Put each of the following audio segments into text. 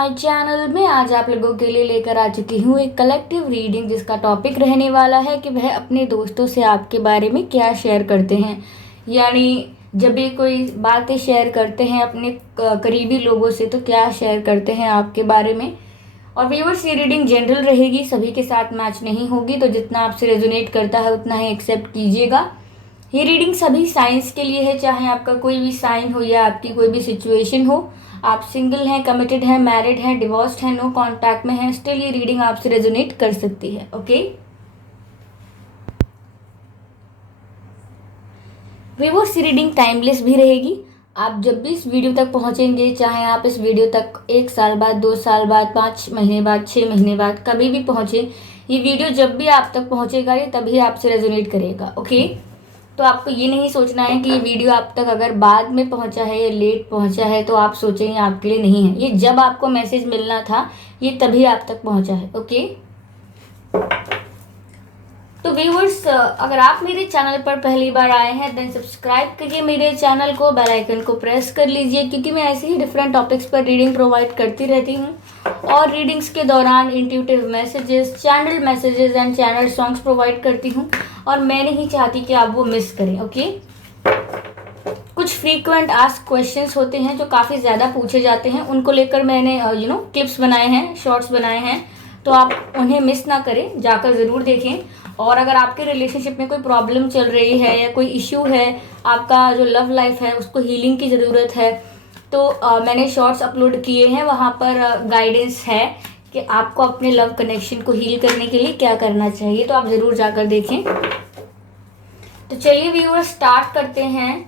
My channel में आज आप लोगों के लिए लेकर आ चुकी हूँ एक कलेक्टिव रीडिंग जिसका टॉपिक रहने वाला है कि वह अपने दोस्तों से आपके बारे में क्या शेयर करते हैं। यानी जब भी कोई बातें शेयर करते हैं अपने करीबी लोगों से तो क्या शेयर करते हैं आपके बारे में। और व्यूअर्स, ये रीडिंग जनरल रहेगी, सभी के साथ मैच नहीं होगी, तो जितना आपसे रेजोनेट करता है उतना ही एक्सेप्ट कीजिएगा। ये रीडिंग सभी साइंस के लिए है, चाहे आपका कोई भी साइन हो या आपकी कोई भी सिचुएशन हो। आप सिंगल हैं, कमिटेड हैं, मैरिड हैं, डिवोर्स्ड हैं, नो कांटेक्ट में हैं, स्टिल ये रीडिंग आपसे रेजोनेट कर सकती है। ओके व्यूअर्स, ये रीडिंग टाइमलेस भी रहेगी। आप जब भी इस वीडियो तक पहुंचेंगे, चाहे आप इस वीडियो तक 1 साल बाद, 2 साल बाद, 5 महीने बाद, 6 महीने बाद, कभी भी पहुंचे, ये वीडियो जब भी आप तक पहुंचेगा ये तभी आपसे रेजोनेट करेगा। ओके, तो आपको ये नहीं सोचना है कि ये वीडियो आप तक अगर बाद में पहुंचा है या लेट पहुंचा है तो आप सोचेंगे आपके लिए नहीं है। ये जब आपको मैसेज मिलना था ये तभी आप तक पहुंचा है। ओके, तो व्यूअर्स, अगर आप मेरे चैनल पर पहली बार आए हैं देन सब्सक्राइब करिए मेरे चैनल को, बेल आइकन को प्रेस कर लीजिए, क्योंकि मैं ऐसे ही डिफरेंट टॉपिक्स पर रीडिंग प्रोवाइड करती रहती हूँ। और रीडिंग्स के दौरान intuitive messages, channel messages and channel songs provide करती हूँ, और मैं नहीं चाहती कि आप वो मिस करें। ओके, कुछ फ्रीक्वेंट आस्क क्वेश्चंस होते हैं जो काफ़ी ज़्यादा पूछे जाते हैं, उनको लेकर मैंने क्लिप्स बनाए हैं, शॉर्ट्स बनाए हैं, तो आप उन्हें मिस ना करें, जाकर ज़रूर देखें। और अगर आपके रिलेशनशिप में कोई प्रॉब्लम चल रही है या कोई इश्यू है, आपका जो लव लाइफ है उसको हीलिंग की ज़रूरत है, तो मैंने शॉर्ट्स अपलोड किए हैं, वहाँ पर गाइडेंस है कि आपको अपने लव कनेक्शन को हील करने के लिए क्या करना चाहिए, तो आप ज़रूर जाकर देखें। तो चलिए व्यूअर्स, स्टार्ट करते हैं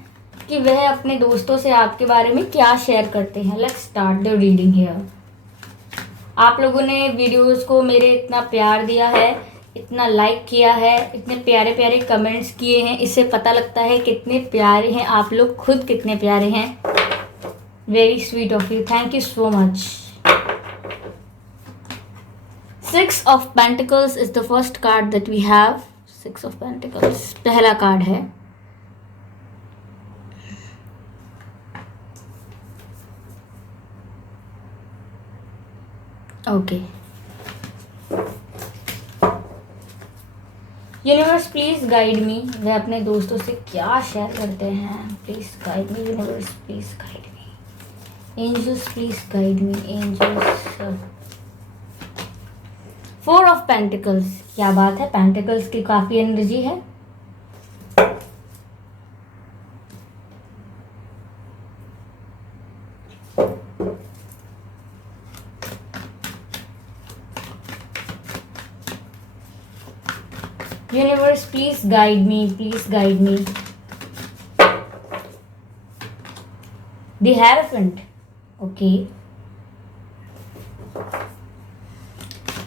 कि वह अपने दोस्तों से आपके बारे में क्या शेयर करते हैं। Let's start the reading here. आप लोगों ने वीडियोस को मेरे इतना प्यार दिया है, इतना लाइक किया है, इतने प्यारे प्यारे कमेंट्स किए हैं, इससे पता लगता है कितने प्यारे हैं आप लोग, खुद कितने प्यारे हैं। Very sweet of you, thank you so much. 6 of Pentacles is the first card that we have. 6 of Pentacles पहला कार्ड है। Okay, universe please guide me, वह अपने दोस्तों से क्या शेयर करते हैं। Please guide me universe, please guide me angels, please guide me angels. 4 of Pentacles, क्या बात है, पेंटिकल्स की काफी एनर्जी है। Universe please guide me, please guide me. The hierophant, okay,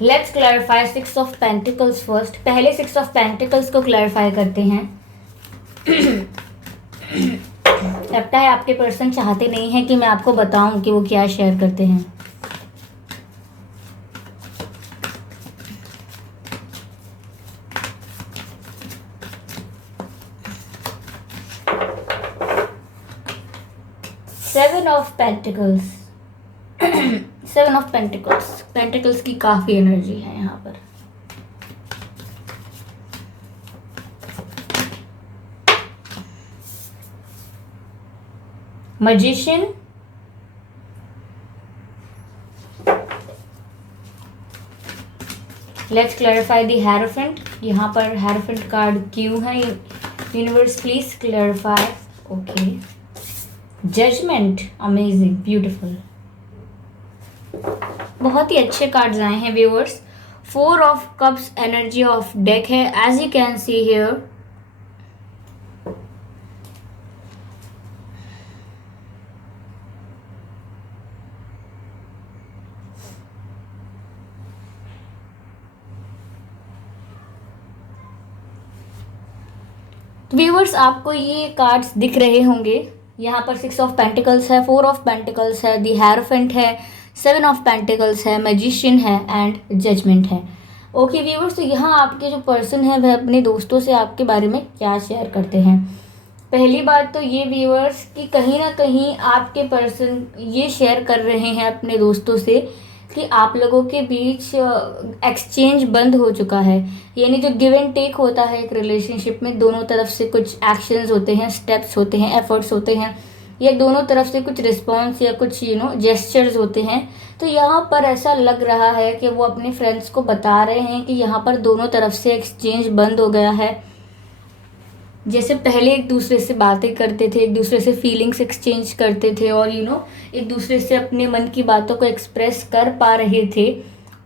let's clarify 6 of Pentacles first. पहले 6 of Pentacles को clarify करते हैं। लगता है आपके पर्सन चाहते नहीं हैं कि मैं आपको बताऊं कि वो क्या शेयर करते हैं। Seven of Pentacles, Seven of Pentacles, pentacles की काफी एनर्जी है यहाँ पर। Magician, let's clarify the hierophant. यहाँ पर हेरोफेंट कार्ड क्यों है, universe please clarify. Okay, judgement, amazing, beautiful, बहुत ही अच्छे कार्ड्स आए हैं viewers. 4 of Cups energy of deck है, as you can see here. Viewers, आपको ये कार्ड्स दिख रहे होंगे, यहाँ पर 6 of Pentacles है, 4 of Pentacles है, दी हेरोफेंट है, 7 of Pentacles है, मैजिशियन है एंड जजमेंट है। ओके व्यूअर्स, तो यहाँ आपके जो पर्सन है वह अपने दोस्तों से आपके बारे में क्या शेयर करते हैं। पहली बात तो ये व्यूअर्स कि कहीं ना कहीं आपके पर्सन ये शेयर कर रहे हैं अपने दोस्तों से कि आप लोगों के बीच एक्सचेंज बंद हो चुका है। यानी जो गिव एंड टेक होता है एक रिलेशनशिप में, दोनों तरफ से कुछ एक्शंस होते हैं, स्टेप्स होते हैं, एफर्ट्स होते हैं, या दोनों तरफ से कुछ रिस्पॉन्स या कुछ जेस्चर्स होते हैं। तो यहाँ पर ऐसा लग रहा है कि वो अपने फ्रेंड्स को बता रहे हैं कि यहाँ पर दोनों तरफ से एक्सचेंज बंद हो गया है। जैसे पहले एक दूसरे से बातें करते थे, एक दूसरे से फीलिंग्स एक्सचेंज करते थे और एक दूसरे से अपने मन की बातों को एक्सप्रेस कर पा रहे थे,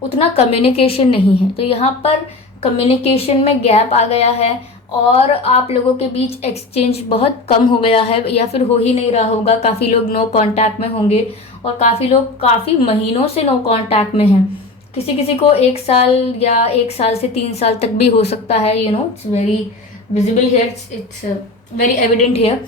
उतना कम्युनिकेशन नहीं है। तो यहाँ पर कम्युनिकेशन में गैप आ गया है और आप लोगों के बीच एक्सचेंज बहुत कम हो गया है, या फिर हो ही नहीं रहा होगा। काफ़ी लोग नो कांटेक्ट में होंगे और काफ़ी लोग काफ़ी महीनों से नो कांटेक्ट में हैं। किसी किसी को 1 साल या 1 साल से 3 साल तक भी हो सकता है। It's very visible here, it's very evident here.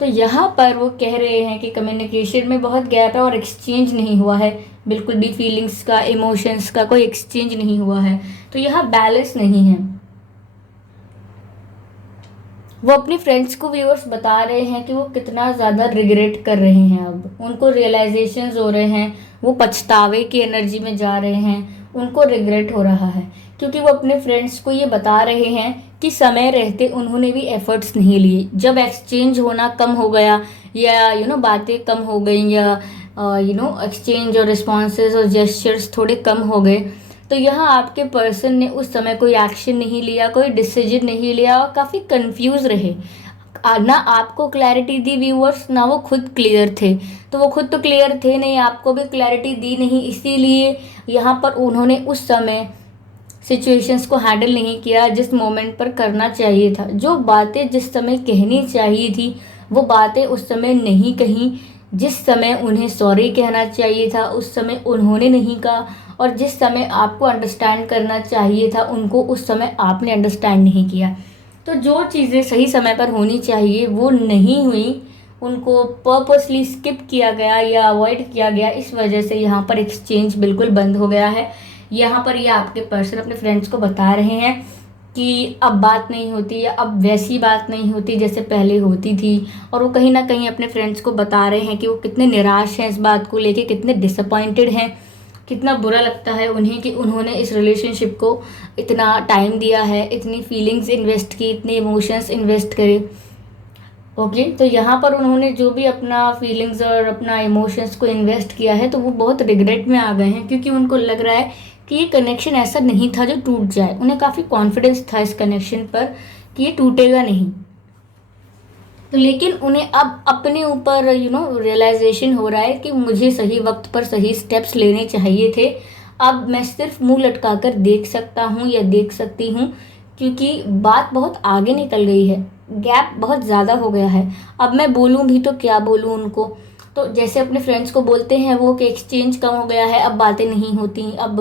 तो यहाँ पर वो कह रहे हैं कि कम्युनिकेशन में बहुत गैप है और एक्सचेंज नहीं हुआ है, बिल्कुल भी फीलिंग्स का, इमोशंस का कोई एक्सचेंज नहीं हुआ है। तो यहाँ बैलेंस नहीं है। वो अपने फ्रेंड्स को व्यूअर्स बता रहे हैं कि वो कितना ज़्यादा रिग्रेट कर रहे हैं, अब उनको रियलाइजेशंस हो रहे हैं, वो पछतावे की एनर्जी में जा रहे हैं, उनको रिग्रेट हो रहा है। क्योंकि वो अपने फ्रेंड्स को ये बता रहे हैं कि समय रहते उन्होंने भी एफर्ट्स नहीं लिए। जब एक्सचेंज होना कम हो गया या बातें कम हो गई या एक्सचेंज और रिस्पॉन्सेज और जेस्चर्स थोड़े कम हो गए, तो यहाँ आपके पर्सन ने उस समय कोई एक्शन नहीं लिया, कोई डिसीजन नहीं लिया और काफ़ी कंफ्यूज रहे। ना आपको क्लैरिटी दी व्यूअर्स, ना वो खुद क्लियर थे। तो वो खुद तो क्लियर थे नहीं, आपको भी क्लैरिटी दी नहीं, इसीलिए यहाँ पर उन्होंने उस समय सिचुएशंस को हैंडल नहीं किया जिस मोमेंट पर करना चाहिए था। जो बातें जिस समय कहनी चाहिए थी वो बातें उस समय नहीं कही। जिस समय उन्हें सॉरी कहना चाहिए था उस समय उन्होंने नहीं कहा, और जिस समय आपको अंडरस्टैंड करना चाहिए था उनको उस समय आपने अंडरस्टैंड नहीं किया। तो जो चीज़ें सही समय पर होनी चाहिए वो नहीं हुई, उनको पर्पसली स्किप किया गया या अवॉइड किया गया। इस वजह से यहाँ पर एक्सचेंज बिल्कुल बंद हो गया है। यहाँ पर ये आपके पर्सन अपने फ्रेंड्स को बता रहे हैं कि अब बात नहीं होती या अब वैसी बात नहीं होती जैसे पहले होती थी। और वो कहीं ना कहीं अपने फ्रेंड्स को बता रहे हैं कि वो कितने निराश हैं इस बात को लेके, कितने डिसअपॉइंटेड हैं, कितना बुरा लगता है उन्हें कि उन्होंने इस रिलेशनशिप को इतना टाइम दिया है, इतनी फीलिंग्स इन्वेस्ट की, इतने इमोशंस इन्वेस्ट करे। ओके, तो यहाँ पर उन्होंने जो भी अपना फीलिंग्स और अपना इमोशंस को इन्वेस्ट किया है तो वो बहुत रिग्रेट में आ गए हैं, क्योंकि उनको लग रहा है कि ये कनेक्शन ऐसा नहीं था जो टूट जाए। उन्हें काफ़ी कॉन्फिडेंस था इस कनेक्शन पर कि ये टूटेगा नहीं। तो लेकिन उन्हें अब अपने ऊपर रियलाइजेशन हो रहा है कि मुझे सही वक्त पर सही स्टेप्स लेने चाहिए थे। अब मैं सिर्फ मुंह लटका कर देख सकता हूँ या देख सकती हूँ, क्योंकि बात बहुत आगे निकल गई है, गैप बहुत ज़्यादा हो गया है। अब मैं बोलूँ भी तो क्या बोलूँ उनको। तो जैसे अपने फ्रेंड्स को बोलते हैं वो कि एक्सचेंज कम हो गया है, अब बातें नहीं होती, अब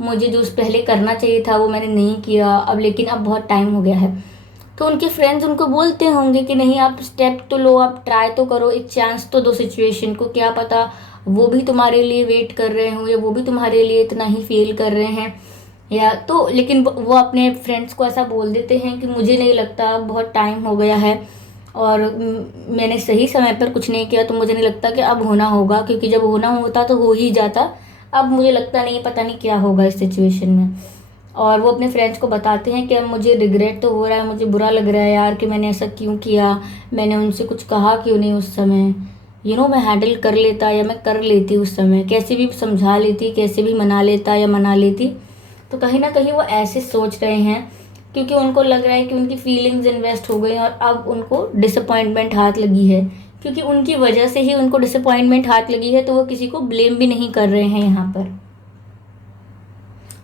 मुझे जो पहले करना चाहिए था वो मैंने नहीं किया, अब लेकिन अब बहुत टाइम हो गया है। तो उनके फ्रेंड्स उनको बोलते होंगे कि नहीं, आप स्टेप तो लो, आप ट्राई तो करो, एक चांस तो दो सिचुएशन को, क्या पता वो भी तुम्हारे लिए वेट कर रहे हों या वो भी तुम्हारे लिए इतना ही फील कर रहे हैं। या तो लेकिन वो अपने फ्रेंड्स को ऐसा बोल देते हैं कि मुझे नहीं लगता, बहुत टाइम हो गया है और मैंने सही समय पर कुछ नहीं किया, तो मुझे नहीं लगता कि अब होना होगा, क्योंकि जब होना होता तो हो ही जाता, अब मुझे लगता नहीं, पता नहीं क्या होगा इस सिचुएशन में। और वो अपने फ्रेंड्स को बताते हैं कि अब मुझे रिग्रेट तो हो रहा है, मुझे बुरा लग रहा है यार कि मैंने ऐसा क्यों किया, मैंने उनसे कुछ कहा क्यों नहीं उस समय, मैं हैंडल कर लेता या मैं कर लेती उस समय, कैसे भी समझा लेती, कैसे भी मना लेता या मना लेती। तो कहीं ना कहीं वो ऐसे सोच रहे हैं क्योंकि उनको लग रहा है कि उनकी फीलिंग्स इन्वेस्ट हो गई और अब उनको डिसअपॉइंटमेंट हाथ लगी है, क्योंकि उनकी वजह से ही उनको डिसअपॉइंटमेंट हाथ लगी है। तो वो किसी को ब्लेम भी नहीं कर रहे हैं, यहाँ पर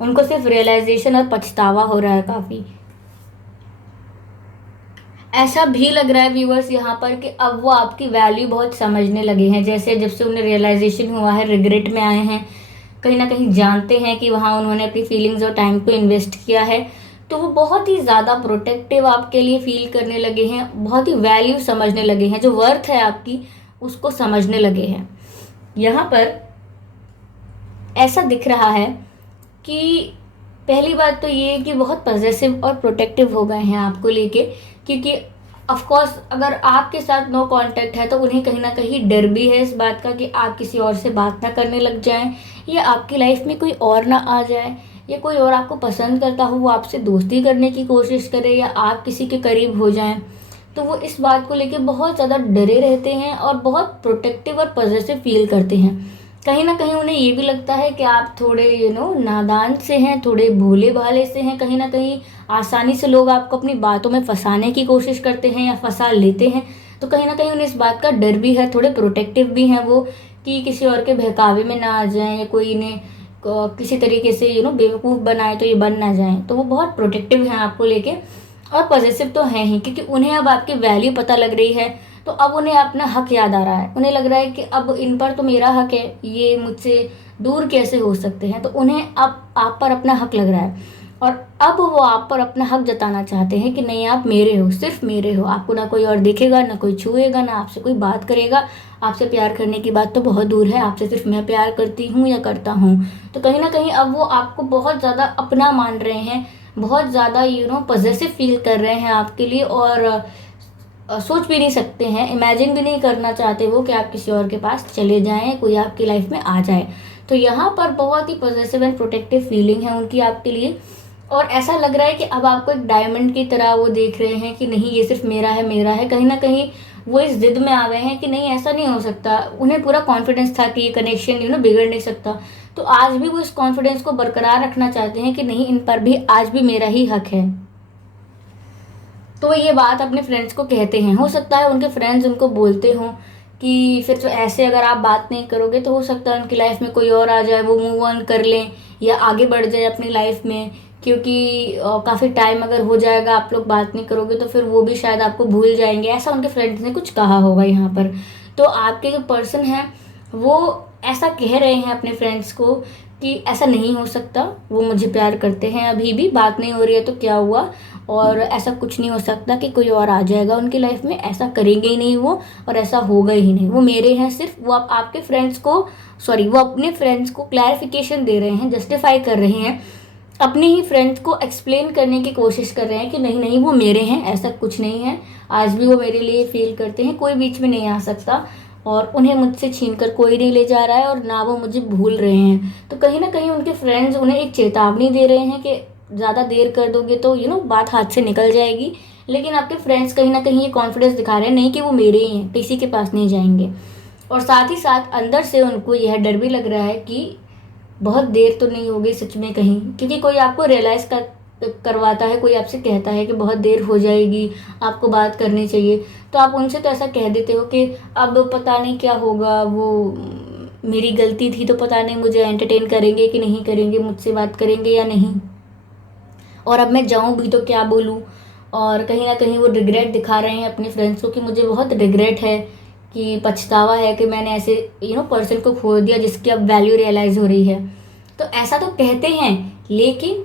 उनको सिर्फ रियलाइजेशन और पछतावा हो रहा है काफ़ी। ऐसा भी लग रहा है व्यूअर्स यहाँ पर कि अब वो आपकी वैल्यू बहुत समझने लगे हैं, जैसे जब से उन्हें रियलाइजेशन हुआ है, रिग्रेट में आए हैं, कहीं ना कहीं जानते हैं कि वहाँ उन्होंने अपनी फीलिंग्स और टाइम को इन्वेस्ट किया है, तो वो बहुत ही ज़्यादा प्रोटेक्टिव आपके लिए फील करने लगे हैं, बहुत ही वैल्यू समझने लगे हैं, जो वर्थ है आपकी उसको समझने लगे हैं। यहाँ पर ऐसा दिख रहा है कि पहली बात तो ये कि बहुत पॉजिटिव और प्रोटेक्टिव हो गए हैं आपको लेके, क्योंकि ऑफ कोर्स अगर आपके साथ नो कांटेक्ट है तो उन्हें कहीं ना कहीं डर भी है इस बात का कि आप किसी और से बात ना करने लग जाएं, या आपकी लाइफ में कोई और ना आ जाए, या कोई और आपको पसंद करता हो वो आपसे दोस्ती करने की कोशिश करे, या आप किसी के करीब हो जाएं। तो वो इस बात को लेके बहुत ज़्यादा डरे रहते हैं और बहुत प्रोटेक्टिव और पॉजिटिव फील करते हैं। कहीं ना कहीं उन्हें ये भी लगता है कि आप थोड़े नादान से हैं, थोड़े भोले भाले से हैं। कहीं ना कहीं आसानी से लोग आपको अपनी बातों में फंसाने की कोशिश करते हैं या फंसा लेते हैं। तो कहीं ना कहीं उन्हें इस बात का डर भी है, थोड़े प्रोटेक्टिव भी हैं वो, कि किसी और के बहकावे में ना आ जाएं, या कोई इन्हें किसी तरीके से बेवकूफ़ बनाए तो ये बन ना जाएं। तो वो बहुत प्रोटेक्टिव हैं आपको लेके, और पॉजिटिव तो हैं ही, क्योंकि उन्हें अब आपकी वैल्यू पता लग रही है। तो अब उन्हें अपना हक याद आ रहा है, उन्हें लग रहा है कि अब इन पर तो मेरा हक है, ये मुझसे दूर कैसे हो सकते हैं। तो उन्हें अब आप पर अपना हक लग रहा है, और अब वो आप पर अपना हक जताना चाहते हैं कि नहीं, आप मेरे हो, सिर्फ मेरे हो। आपको ना कोई और देखेगा, ना कोई छुएगा, ना आपसे कोई बात करेगा। आपसे प्यार करने की बात तो बहुत दूर है, आपसे सिर्फ मैं प्यार करती हूँ या करता हूँ। तो कहीं ना कहीं अब वो आपको बहुत ज़्यादा अपना मान रहे हैं, बहुत ज़्यादा पॉजिटिव फील कर रहे हैं आपके लिए, और सोच भी नहीं सकते हैं, इमेजिन भी नहीं करना चाहते वो कि आप किसी और के पास चले जाएं, कोई आपकी लाइफ में आ जाए। तो यहाँ पर बहुत ही पॉजिटिव एंड प्रोटेक्टिव फीलिंग है उनकी आपके लिए, और ऐसा लग रहा है कि अब आपको एक डायमंड की तरह वो देख रहे हैं कि नहीं, ये सिर्फ मेरा है, मेरा है। कहीं ना कहीं वो इस जिद में आ गए हैं कि नहीं, ऐसा नहीं हो सकता। उन्हें पूरा कॉन्फिडेंस था कि ये कनेक्शन बिगड़ नहीं सकता। तो आज भी वो इस कॉन्फिडेंस को बरकरार रखना चाहते हैं कि नहीं, इन पर भी आज भी मेरा ही हक है। तो ये बात अपने फ्रेंड्स को कहते हैं। हो सकता है उनके फ्रेंड्स उनको बोलते हों कि फिर तो ऐसे अगर आप बात नहीं करोगे तो हो सकता है उनकी लाइफ में कोई और आ जाए, वो मूव ऑन कर लें या आगे बढ़ जाए अपनी लाइफ में, क्योंकि काफ़ी टाइम अगर हो जाएगा आप लोग बात नहीं करोगे तो फिर वो भी शायद आपको भूल जाएंगे। ऐसा उनके फ्रेंड्स ने कुछ कहा होगा यहाँ पर। तो आपके जो पर्सन हैं वो ऐसा कह रहे हैं अपने फ्रेंड्स को कि ऐसा नहीं हो सकता, वो मुझे प्यार करते हैं, अभी भी बात नहीं हो रही है तो क्या हुआ, और ऐसा कुछ नहीं हो सकता कि कोई और आ जाएगा उनकी लाइफ में, ऐसा करेंगे ही नहीं वो, और ऐसा होगा ही नहीं, वो मेरे हैं सिर्फ। वो आप आपके फ्रेंड्स को वो अपने फ्रेंड्स को क्लैरिफिकेशन दे रहे हैं, जस्टिफाई कर रहे हैं, अपने ही फ्रेंड्स को एक्सप्लेन करने की कोशिश कर रहे हैं कि नहीं नहीं, वो मेरे हैं, ऐसा कुछ नहीं है, आज भी वो मेरे लिए फील करते हैं, कोई बीच में नहीं आ सकता, और उन्हें मुझसे छीनकर कोई नहीं ले जा रहा है, और ना वो मुझे भूल रहे हैं। तो कहीं ना कहीं उनके फ्रेंड्स उन्हें एक चेतावनी दे रहे हैं कि ज़्यादा देर कर दोगे तो बात हाथ से निकल जाएगी। लेकिन आपके फ्रेंड्स कहीं ना कहीं ये कॉन्फिडेंस दिखा रहे हैं नहीं कि वो मेरे ही हैं, किसी के पास नहीं जाएंगे। और साथ ही साथ अंदर से उनको यह डर भी लग रहा है कि बहुत देर तो नहीं होगी सच में कहीं, क्योंकि कोई आपको रियलाइज़ करवाता है, कोई आपसे कहता है कि बहुत देर हो जाएगी, आपको बात करनी चाहिए, तो आप उनसे तो ऐसा कह देते हो कि अब पता नहीं क्या होगा, वो मेरी गलती थी, तो पता नहीं मुझे एंटरटेन करेंगे कि नहीं करेंगे, मुझसे बात करेंगे या नहीं, और अब मैं जाऊँ भी तो क्या बोलूँ। और कहीं ना कहीं वो रिग्रेट दिखा रहे हैं अपने फ्रेंड्स को कि मुझे बहुत रिग्रेट है, कि पछतावा है कि मैंने ऐसे पर्सन को खो दिया जिसकी अब वैल्यू रियलाइज़ हो रही है। तो ऐसा तो कहते हैं, लेकिन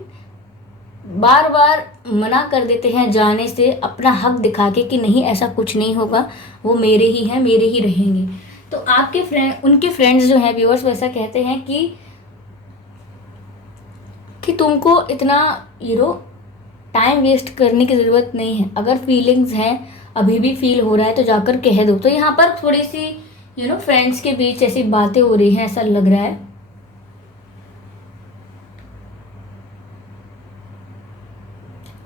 बार बार मना कर देते हैं जाने से, अपना हक दिखा के कि नहीं, ऐसा कुछ नहीं होगा, वो मेरे ही हैं, मेरे ही रहेंगे। तो आपके उनके फ्रेंड्स जो हैं व्यूअर्स, वैसा कहते हैं कि तुमको इतना टाइम वेस्ट करने की ज़रूरत नहीं है, अगर फीलिंग्स हैं, अभी भी फील हो रहा है तो जाकर कह दो। तो यहाँ पर थोड़ी सी फ्रेंड्स के बीच ऐसी बातें हो रही हैं, ऐसा लग रहा है।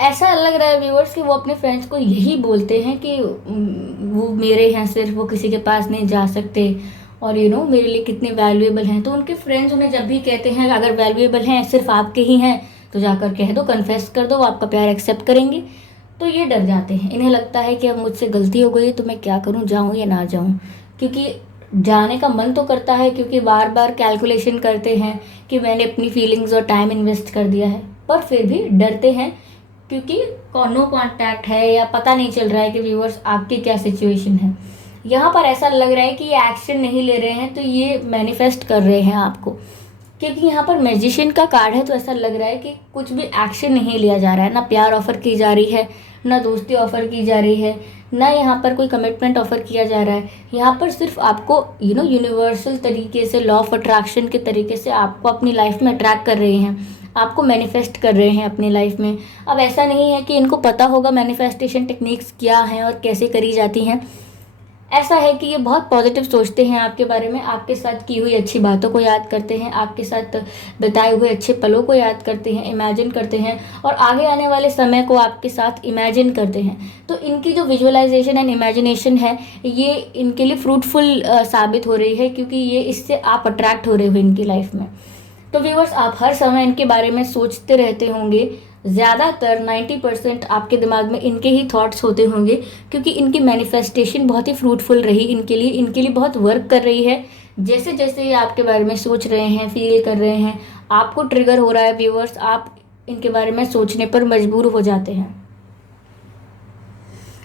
ऐसा लग रहा है व्यूअर्स कि वो अपने फ्रेंड्स को यही बोलते हैं कि वो मेरे हैं सिर्फ, वो किसी के पास नहीं जा सकते, और मेरे लिए कितने वैल्यूएबल हैं। तो उनके फ्रेंड्स उन्हें जब भी कहते हैं अगर वैल्यूएबल हैं, सिर्फ आपके ही हैं, तो जाकर कह दो, कन्फेस कर दो, वो आपका प्यार एक्सेप्ट करेंगे। तो ये डर जाते हैं, इन्हें लगता है कि अब मुझसे गलती हो गई तो मैं क्या करूँ, जाऊँ या ना जाऊँ। क्योंकि जाने का मन तो करता है, क्योंकि बार बार कैलकुलेशन करते हैं कि मैंने अपनी फीलिंग्स और टाइम इन्वेस्ट कर दिया है, पर फिर भी डरते हैं क्योंकि नो कांटेक्ट है, या पता नहीं चल रहा है कि व्यूअर्स आपकी क्या सिचुएशन है। यहाँ पर ऐसा लग रहा है कि ये एक्शन नहीं ले रहे हैं, तो ये मैनिफेस्ट कर रहे हैं आपको, क्योंकि यहाँ पर मैजिशियन का कार्ड है। तो ऐसा लग रहा है कि कुछ भी एक्शन नहीं लिया जा रहा है, ना प्यार ऑफर की जा रही है, ना दोस्ती ऑफर की जा रही है, ना यहाँ पर कोई कमिटमेंट ऑफर किया जा रहा है। यहाँ पर सिर्फ आपको यूनिवर्सल तरीके से, लॉ ऑफ अट्रैक्शन के तरीके से आपको अपनी लाइफ में अट्रैक्ट कर रहे हैं। आपको मैनिफेस्ट कर रहे हैं अपनी लाइफ में। अब ऐसा नहीं है कि इनको पता होगा मैनिफेस्टेशन टेक्निक्स क्या हैं और कैसे करी जाती हैं। ऐसा है कि ये बहुत पॉजिटिव सोचते हैं आपके बारे में, आपके साथ की हुई अच्छी बातों को याद करते हैं, आपके साथ बिताए हुए अच्छे पलों को याद करते हैं, इमेजिन करते हैं और आगे आने वाले समय को आपके साथ इमेजिन करते हैं। तो इनकी जो विजुअलाइजेशन एंड इमेजिनेशन है ये इनके लिए फ्रूटफुल साबित हो रही है, क्योंकि ये इससे आप अट्रैक्ट हो रहे हो इनकी लाइफ में। तो व्यूअर्स, आप हर समय इनके बारे में सोचते रहते होंगे। ज़्यादातर 90% आपके दिमाग में इनके ही थॉट्स होते होंगे, क्योंकि इनकी मैनिफेस्टेशन बहुत ही फ्रूटफुल रही इनके लिए बहुत वर्क कर रही है। जैसे जैसे ये आपके बारे में सोच रहे हैं, फील कर रहे हैं, आपको ट्रिगर हो रहा है व्यूअर्स, आप इनके बारे में सोचने पर मजबूर हो जाते हैं।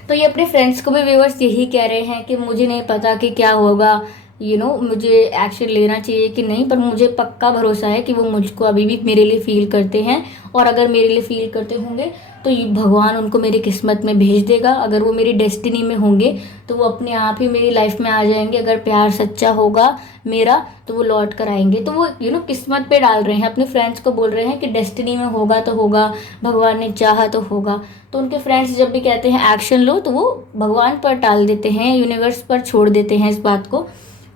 तो ये अपने फ्रेंड्स को भी व्यूअर्स यही कह रहे हैं कि मुझे नहीं पता कि क्या होगा, मुझे एक्शन लेना चाहिए कि नहीं, पर मुझे पक्का भरोसा है कि वो मुझको अभी भी मेरे लिए फील करते हैं। और अगर मेरे लिए फील करते होंगे तो भगवान उनको मेरी किस्मत में भेज देगा। अगर वो मेरी डेस्टिनी में होंगे तो वो अपने आप ही मेरी लाइफ में आ जाएंगे। अगर प्यार सच्चा होगा मेरा तो वो लौट कर आएंगे। तो वो किस्मत पे डाल रहे हैं, अपने फ्रेंड्स को बोल रहे हैं कि डेस्टिनी में होगा तो होगा, भगवान ने चाहा तो होगा। तो उनके फ्रेंड्स जब भी कहते हैं एक्शन लो, तो वो भगवान पर टाल देते हैं, यूनिवर्स पर छोड़ देते हैं इस बात को।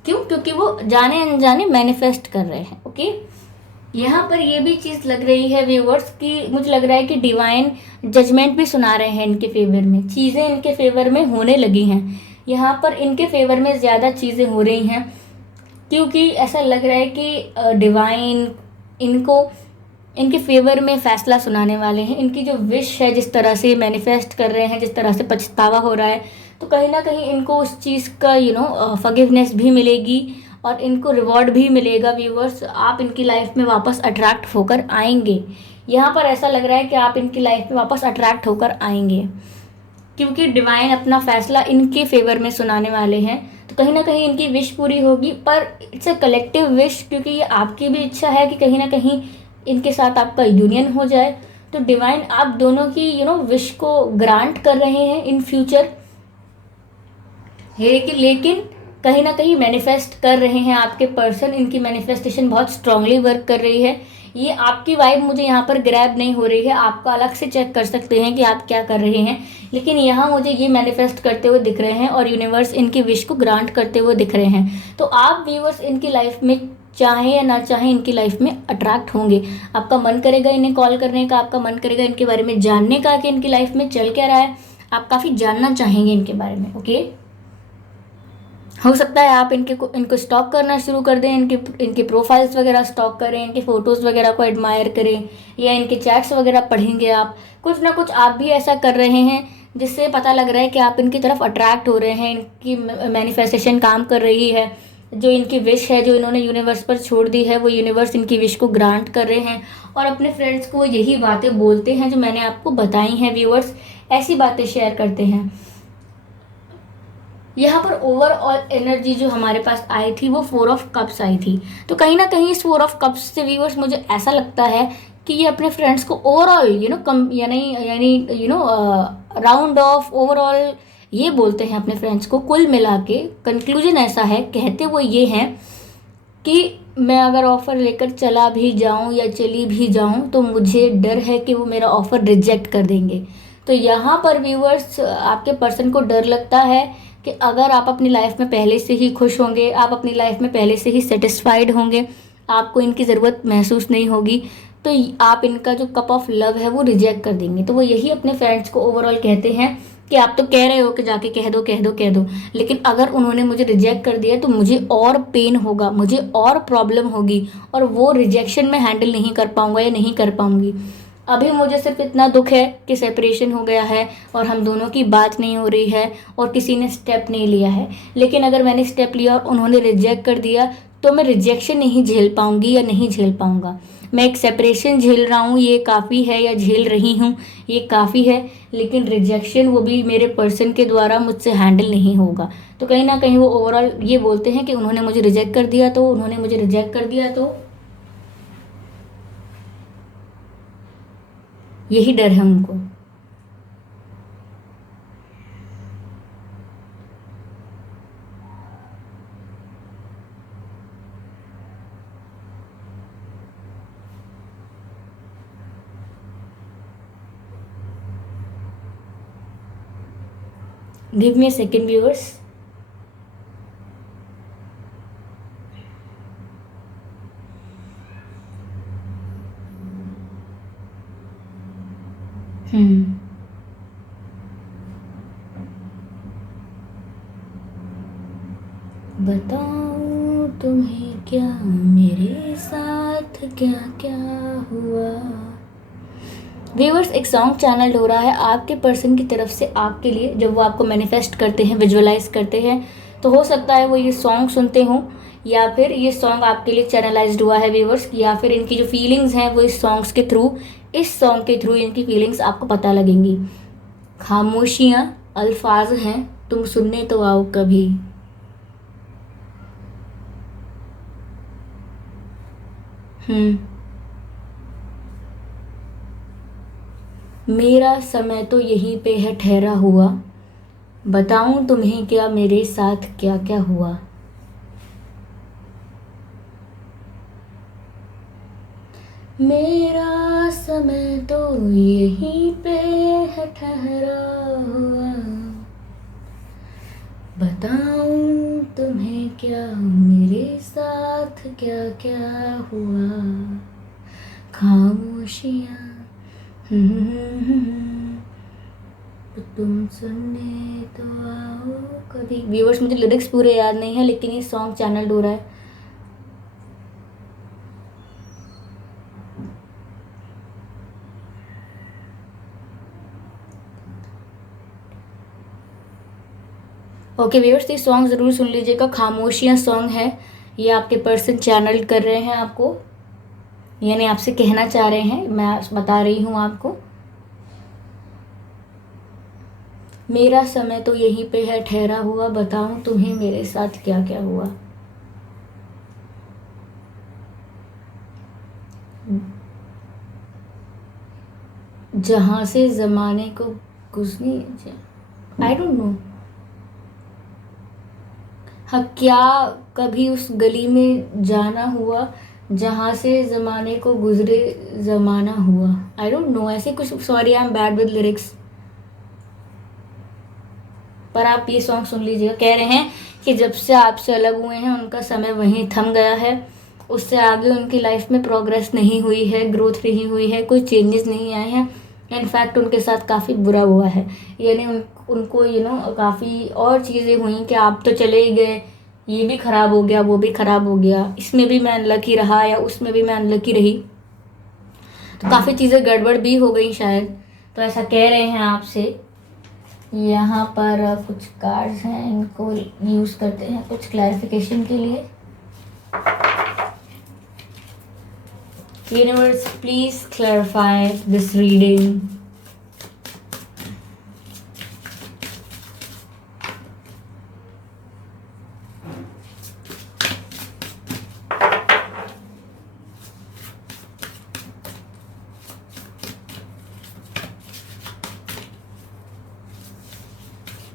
क्यों? क्योंकि वो जाने अनजाने मैनिफेस्ट कर रहे हैं। ओके, यहाँ पर ये भी चीज़ लग रही है व्यूवर्स कि मुझे लग रहा है कि डिवाइन जजमेंट भी सुना रहे हैं इनके फेवर में, चीज़ें इनके फेवर में होने लगी हैं। यहाँ पर इनके फेवर में ज़्यादा चीज़ें हो रही हैं, क्योंकि ऐसा लग रहा है कि डिवाइन इनको इनके फेवर में फैसला सुनाने वाले हैं। इनकी जो विश है, जिस तरह से मैनिफेस्ट कर रहे हैं, जिस तरह से पछतावा हो रहा है, तो कहीं ना कहीं इनको उस चीज़ का फॉरगिवनेस भी मिलेगी और इनको रिवॉर्ड भी मिलेगा। व्यूवर्स, आप इनकी लाइफ में वापस अट्रैक्ट होकर आएंगे। यहाँ पर ऐसा लग रहा है कि आप इनकी लाइफ में वापस अट्रैक्ट होकर आएंगे, क्योंकि डिवाइन अपना फैसला इनके फेवर में सुनाने वाले हैं। तो कहीं ना कहीं इनकी विश पूरी होगी, पर इट्स अ कलेक्टिव विश, क्योंकि ये आपकी भी इच्छा है कि कहीं ना कहीं इनके साथ आपका यूनियन हो जाए। तो डिवाइन आप दोनों की विश को ग्रांट कर रहे हैं इन फ्यूचर है कि, लेकिन कहीं ना कहीं मैनिफेस्ट कर रहे हैं आपके पर्सन। इनकी मैनिफेस्टेशन बहुत स्ट्रांगली वर्क कर रही है। ये आपकी वाइब मुझे यहाँ पर ग्रैब नहीं हो रही है, आपको अलग से चेक कर सकते हैं कि आप क्या कर रहे हैं, लेकिन यहाँ मुझे ये मैनिफेस्ट करते हुए दिख रहे हैं और यूनिवर्स इनकी विश को ग्रांट करते हुए दिख रहे हैं। तो आप व्यूवर्स इनकी लाइफ में चाहे या ना चाहे इनकी लाइफ में अट्रैक्ट होंगे। आपका मन करेगा इन्हें कॉल करने का, आपका मन करेगा इनके बारे में जानने का कि इनकी लाइफ में चल क्या रहा है, आप काफ़ी जानना चाहेंगे इनके बारे में। ओके, हो सकता है आप इनको स्टॉक करना शुरू कर दें, इनके प्रोफाइल्स वगैरह स्टॉक करें, इनके फ़ोटोज़ वगैरह को एडमायर करें, या इनके चैट्स वगैरह पढ़ेंगे आप। कुछ ना कुछ आप भी ऐसा कर रहे हैं जिससे पता लग रहा है कि आप इनकी तरफ अट्रैक्ट हो रहे हैं, इनकी मैनिफेस्टेशन काम कर रही है। जो इनकी विश है, जो इन्होंने यूनिवर्स पर छोड़ दी है, वो यूनिवर्स इनकी विश को ग्रांट कर रहे हैं और अपने फ्रेंड्स को यही बातें बोलते हैं जो मैंने आपको बताई हैं। व्यूअर्स ऐसी बातें शेयर करते हैं। यहाँ पर ओवरऑल एनर्जी जो हमारे पास आई थी वो 4 ऑफ कप्स आई थी। तो कहीं ना कहीं इस 4 ऑफ कप्स से व्यूअर्स मुझे ऐसा लगता है कि ये अपने फ्रेंड्स को ओवरऑल कम यानी यानी राउंड ऑफ ओवरऑल ये बोलते हैं अपने फ्रेंड्स को। कुल मिला के कंक्लूजन ऐसा है, कहते वो ये हैं कि मैं अगर ऑफ़र लेकर चला भी जाऊं या चली भी जाऊं तो मुझे डर है कि वो मेरा ऑफ़र रिजेक्ट कर देंगे। तो यहाँ पर व्यूअर्स आपके पर्सन को डर लगता है कि अगर आप अपनी लाइफ में पहले से ही खुश होंगे, आप अपनी लाइफ में पहले से ही सेटिस्फाइड होंगे, आपको इनकी ज़रूरत महसूस नहीं होगी, तो आप इनका जो कप ऑफ लव है वो रिजेक्ट कर देंगे। तो वो यही अपने फ्रेंड्स को ओवरऑल कहते हैं कि आप तो कह रहे हो कि जाके कह दो कह दो कह दो, लेकिन अगर उन्होंने मुझे रिजेक्ट कर दिया तो मुझे और पेन होगा, मुझे और प्रॉब्लम होगी और वो रिजेक्शन में हैंडल नहीं कर पाऊंगा या नहीं कर पाऊंगी। अभी मुझे सिर्फ इतना दुख है कि सेपरेशन हो गया है और हम दोनों की बात नहीं हो रही है और किसी ने स्टेप नहीं लिया है, लेकिन अगर मैंने स्टेप लिया और उन्होंने रिजेक्ट कर दिया तो मैं रिजेक्शन नहीं झेल पाऊंगी या नहीं झेल पाऊंगा। मैं एक सेपरेशन झेल रहा हूँ, ये काफ़ी है, या झेल रही हूँ ये काफ़ी है, लेकिन रिजेक्शन वो भी मेरे पर्सन के द्वारा मुझसे हैंडल नहीं होगा। तो कहीं ना कहीं वो ओवरऑल ये बोलते हैं कि उन्होंने मुझे रिजेक्ट कर दिया तो उन्होंने मुझे रिजेक्ट कर दिया तो यही डर है उनको। Give me a second viewers. बताऊं तुम्हें क्या मेरे साथ क्या क्या हुआ। व्यूअर्स, एक सॉन्ग चैनल हो रहा है आपके पर्सन की तरफ से आपके लिए। जब वो आपको मैनिफेस्ट करते हैं, विजुअलाइज करते हैं, तो हो सकता है वो ये सॉन्ग सुनते हों, या फिर ये सॉन्ग आपके लिए चैनलाइज्ड हुआ है व्यूअर्स, या फिर इनकी जो फीलिंग्स हैं वो इस सॉन्ग्स के थ्रू, इस सॉन्ग के थ्रू इनकी फीलिंग्स आपको पता लगेंगी। खामोशियाँ अल्फाज हैं, तुम सुनने तो आओ कभी। मेरा समय तो यहीं पे है ठहरा हुआ, बताऊं तुम्हें क्या मेरे साथ क्या क्या हुआ। मेरा समय तो यहीं पे है ठहरा हुआ, बताऊं तुम्हें क्या मेरे साथ क्या क्या हुआ। खामोशियाँ तो तुम सुनने तो आओ कभी। व्यूअर्स, मुझे लिरिक्स पूरे याद नहीं है, लेकिन ये सॉन्ग चैनल हो रहा है। ओके व्यूअर्स, ये सॉन्ग ज़रूर सुन लीजिएगा। खामोशियाँ सॉन्ग है, ये आपके पर्सन चैनल कर रहे हैं आपको, यानी आपसे कहना चाह रहे हैं, मैं बता रही हूँ आपको। मेरा समय तो यहीं पे है ठहरा हुआ, बताऊं तुम्हें मेरे साथ क्या क्या हुआ। जहां से ज़माने को गुजनी, आई डोंट नो। हाँ, क्या कभी उस गली में जाना हुआ जहाँ से ज़माने को गुजरे ज़माना हुआ। आई डोंट नो, ऐसे कुछ। Sorry, I am bad with lyrics. पर आप ये सॉन्ग सुन लीजिएगा। कह रहे हैं कि जब से आपसे अलग हुए हैं उनका समय वहीं थम गया है, उससे आगे उनकी लाइफ में प्रोग्रेस नहीं हुई है, ग्रोथ नहीं हुई है, कोई चेंजेस नहीं आए हैं। इनफैक्ट उनके साथ काफ़ी बुरा हुआ है, यानी उनको काफ़ी और चीज़ें हुई कि आप तो चले ही गए, ये भी ख़राब हो गया, वो भी ख़राब हो गया, इसमें भी मैं अनलकी रहा या उसमें भी मैं अनलकी रही, तो काफ़ी चीज़ें गड़बड़ भी हो गई शायद। तो ऐसा कह रहे हैं आपसे। यहाँ पर कुछ कार्ड्स हैं, इनको यूज़ करते हैं कुछ क्लैरिफिकेशन के लिए। Universe, please clarify this reading.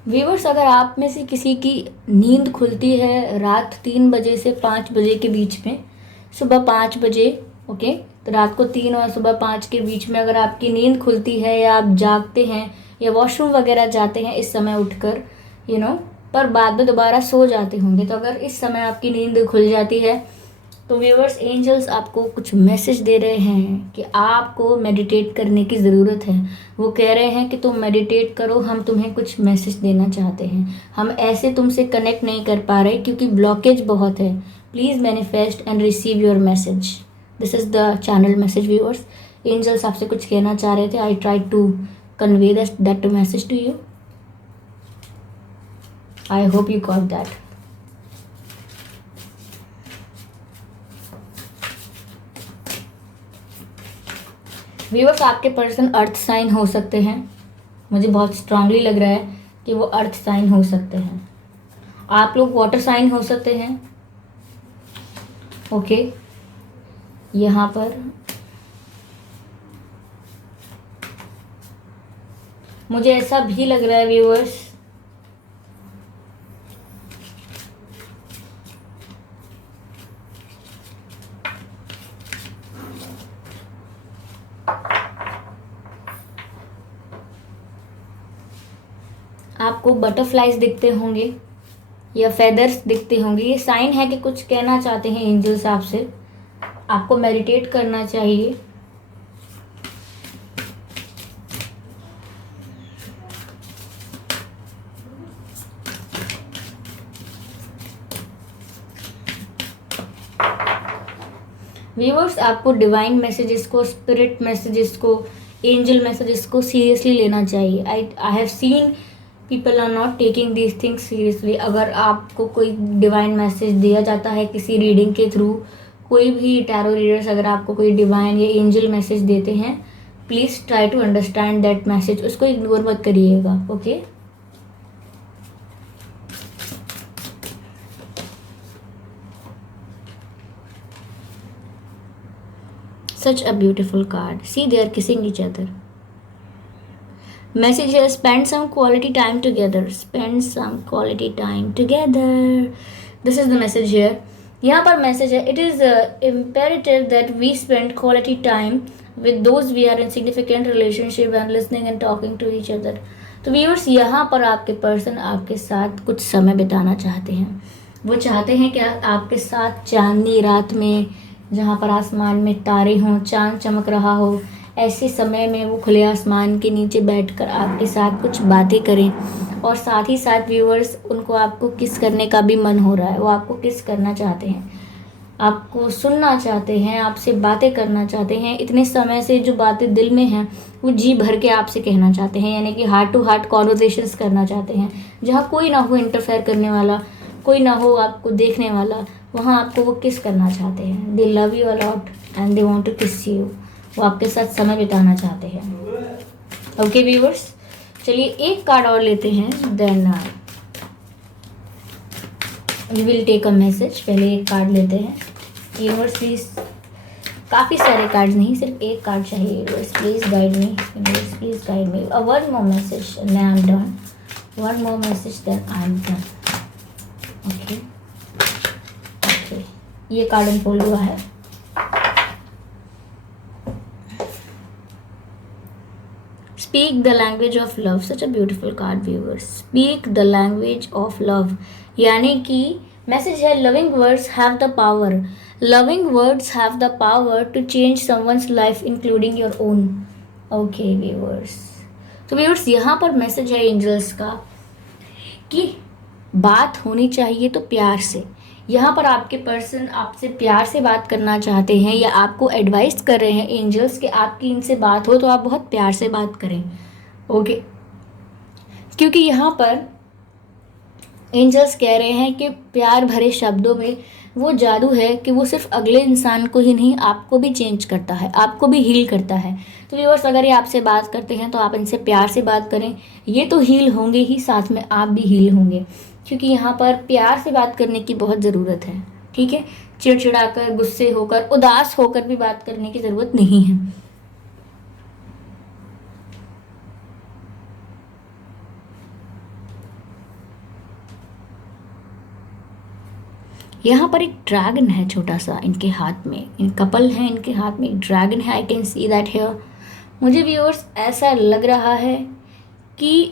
Viewers, अगर आप में से किसी की नींद खुलती है रात 3 बजे से 5 बजे के बीच में, सुबह 5 बजे, ओके, तो रात को 3 और सुबह 5 के बीच में अगर आपकी नींद खुलती है या आप जागते हैं या वॉशरूम वगैरह जाते हैं इस समय उठकर, पर बाद में दोबारा सो जाते होंगे, तो अगर इस समय आपकी नींद खुल जाती है तो व्यूवर्स, एंजल्स आपको कुछ मैसेज दे रहे हैं कि आपको मेडिटेट करने की ज़रूरत है। वो कह रहे हैं कि तुम मेडिटेट करो, हम तुम्हें कुछ मैसेज देना चाहते हैं। हम ऐसे तुमसे कनेक्ट नहीं कर पा रहे क्योंकि ब्लॉकेज बहुत है। Please manifest and receive your message. This is the channel message viewers. Angels आपसे कुछ कहना चाह रहे थे। I try to convey that message to you. I hope you got that. Viewers, आपके पर्सन अर्थ साइन हो सकते हैं। मुझे बहुत स्ट्रांगली लग रहा है कि वो अर्थ साइन हो सकते हैं। आप लोग वाटर साइन हो सकते हैं। ओके, यहाँ पर मुझे ऐसा भी लग रहा है व्यूअर्स, आपको बटरफ्लाइज दिखते होंगे या फेदर्स दिखते होंगे। ये साइन है कि कुछ कहना चाहते हैं एंजल्स आपसे। आपको मेडिटेट करना चाहिए। व्यूअर्स, आपको डिवाइन मैसेजेस को, स्पिरिट मैसेजेस को, एंजल मैसेजेस को सीरियसली लेना चाहिए। I have seen people are not taking these things seriously. अगर आपको कोई डिवाइन मैसेज दिया जाता है किसी रीडिंग के थ्रू, कोई भी टैरो रीडर्स अगर आपको कोई डिवाइन या एंजल मैसेज देते हैं, please try to understand that message. उसको इग्नोर मत करिएगा, okay. Such a beautiful card. See, they are kissing each other. Message here: spend some quality time together. Spend some quality time together. This is the message here. यहाँ पर message है, it is imperative that we spend quality time with those we are in significant relationship and listening and talking to each other. तो viewers, यहाँ पर आपके person आपके साथ कुछ समय बिताना चाहते हैं। वो चाहते हैं कि आपके साथ चांदनी रात में, जहाँ पर आसमान में तारे हों, चांद चमक रहा हो, ऐसे समय में वो खुले आसमान के नीचे बैठकर आपके साथ कुछ बातें करें। और साथ ही साथ व्यूअर्स, उनको आपको किस करने का भी मन हो रहा है। वो आपको किस करना चाहते हैं, आपको सुनना चाहते हैं, आपसे बातें करना चाहते हैं। इतने समय से जो बातें दिल में हैं वो जी भर के आपसे कहना चाहते हैं, यानी कि हार्ट टू हार्ट कॉन्वर्सेशंस करना चाहते हैं, जहाँ कोई ना हो इंटरफेयर करने वाला, कोई ना हो आपको देखने वाला। वहाँ आपको वो किस करना चाहते हैं। They love you a lot and they want to kiss you. वो आपके साथ समय बिताना चाहते हैं। ओके व्यूअर्स, चलिए एक कार्ड और लेते हैं, then we will take a message. पहले एक कार्ड लेते हैं। यूनिवर्स प्लीज, काफ़ी सारे कार्ड्स नहीं, सिर्फ एक कार्ड चाहिए। Universe please guide me, universe please guide me. One more message then I am done, one more message then I am done. Okay, ये कार्ड अनफोल्ड हुआ है। Speak the language of love, such a beautiful card viewers. Speak the language of love, यानी कि message है, loving words have the power, loving words have the power to change someone's life including your own. Okay viewers, तो viewers यहाँ पर message है angels का कि बात होनी चाहिए तो प्यार से। यहाँ पर आपके पर्सन आपसे प्यार से बात करना चाहते हैं, या आपको एडवाइस कर रहे हैं एंजल्स कि आपकी इनसे बात हो तो आप बहुत प्यार से बात करें, ओके। क्योंकि यहाँ पर एंजल्स कह रहे हैं कि प्यार भरे शब्दों में वो जादू है कि वो सिर्फ अगले इंसान को ही नहीं, आपको भी चेंज करता है, आपको भी हील करता है। तो व्यूअर्स, अगर ये आपसे बात करते हैं तो आप इनसे प्यार से बात करें। ये तो हील होंगे ही, साथ में आप भी हील होंगे, क्योंकि यहाँ पर प्यार से बात करने की बहुत ज़रूरत है, ठीक है। चिड़चिड़ाकर, गुस्से होकर, उदास होकर भी बात करने की ज़रूरत नहीं है। यहाँ पर एक ड्रैगन है छोटा सा इनके हाथ में, इन कपल हैं, इनके हाथ में एक ड्रैगन है। I can see that here. मुझे व्यूअर्स ऐसा लग रहा है कि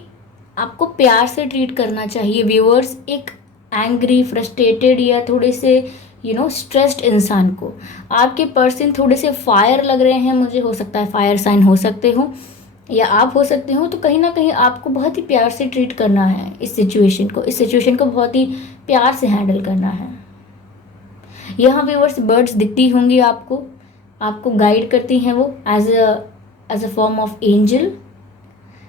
आपको प्यार से ट्रीट करना चाहिए व्यूअर्स। एक एंग्री, फ्रस्ट्रेटेड या थोड़े से स्ट्रेस्ड इंसान को आपके पर्सन थोड़े से फायर लग रहे हैं। मुझे हो सकता है फायर साइन हो सकते हो या आप हो सकते हो। तो कहीं ना कहीं आपको बहुत ही प्यार से ट्रीट करना है इस सिचुएशन को बहुत ही प्यार से हैंडल करना है। यहाँ व्यूअर्स बर्ड्स दिखती होंगी आपको गाइड करती हैं वो as a form of angel.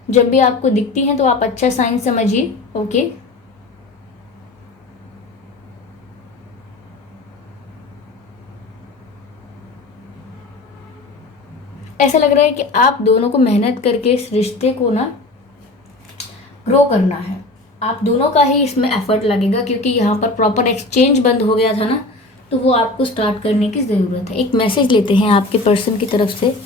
जब भी आपको दिखती हैं तो आप अच्छा साइन समझिए, ओके। ऐसा लग रहा है कि आप दोनों को मेहनत करके इस रिश्ते को ना ग्रो करना है। आप दोनों का ही इसमें एफर्ट लगेगा, क्योंकि यहाँ पर प्रॉपर एक्सचेंज बंद हो गया था ना, तो वो आपको स्टार्ट करने की ज़रूरत है। एक मैसेज लेते हैं आपके पर्सन की तरफ से।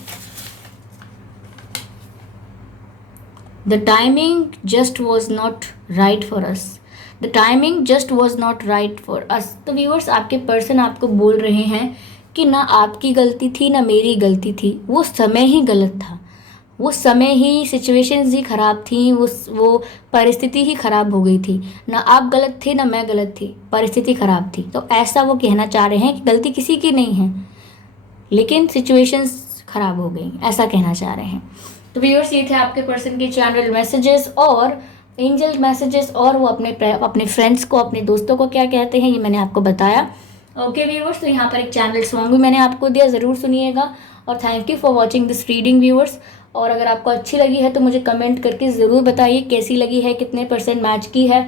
The timing just was not right for us, the timing just was not right for us. तो व्यूअर्स, आपके पर्सन आपको बोल रहे हैं कि ना आपकी गलती थी ना मेरी गलती थी, वो समय ही गलत था। वो समय ही, सिचुएशंस ही ख़राब थी, वो परिस्थिति ही ख़राब हो गई थी। ना आप गलत थे ना मैं गलत थी, परिस्थिति ख़राब थी। तो ऐसा वो कहना चाह रहे हैं कि गलती किसी की नहीं है, लेकिन सिचुएशंस ख़राब हो गई, ऐसा कहना चाह रहे हैं। तो व्यूअर्स, ये थे आपके पर्सन के चैनल मैसेजेस और एंजल मैसेजेस, और वो अपने फ्रेंड्स को, अपने दोस्तों को क्या कहते हैं, ये मैंने आपको बताया। ओके व्यूअर्स, तो यहाँ पर एक चैनल सॉन्ग भी मैंने आपको दिया, ज़रूर सुनिएगा। और thank you for watching this reading viewers. और अगर आपको अच्छी लगी है तो मुझे कमेंट करके ज़रूर बताइए कैसी लगी है, कितने % मैच की है।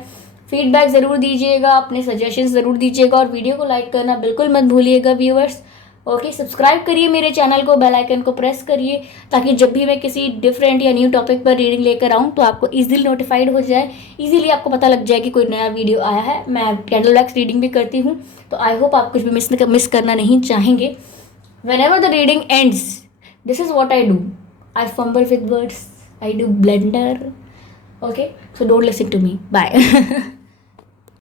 फीडबैक ज़रूर दीजिएगा, अपने सजेशन ज़रूर दीजिएगा, और वीडियो को लाइक करना बिल्कुल मत भूलिएगा व्यूअर्स। ओके, सब्सक्राइब करिए मेरे चैनल को, बेल आइकन को प्रेस करिए, ताकि जब भी मैं किसी डिफरेंट या न्यू टॉपिक पर रीडिंग लेकर आऊँ तो आपको इजीली नोटिफाइड हो जाए, इजीली आपको पता लग जाए कि कोई नया वीडियो आया है। मैं कैंडल वैक्स रीडिंग भी करती हूँ, तो आई होप आप कुछ भी मिस करना नहीं चाहेंगे। Whenever the reading ends, this is what I do. I fumble with words. I do blender. Okay, so don't listen to me. Bye.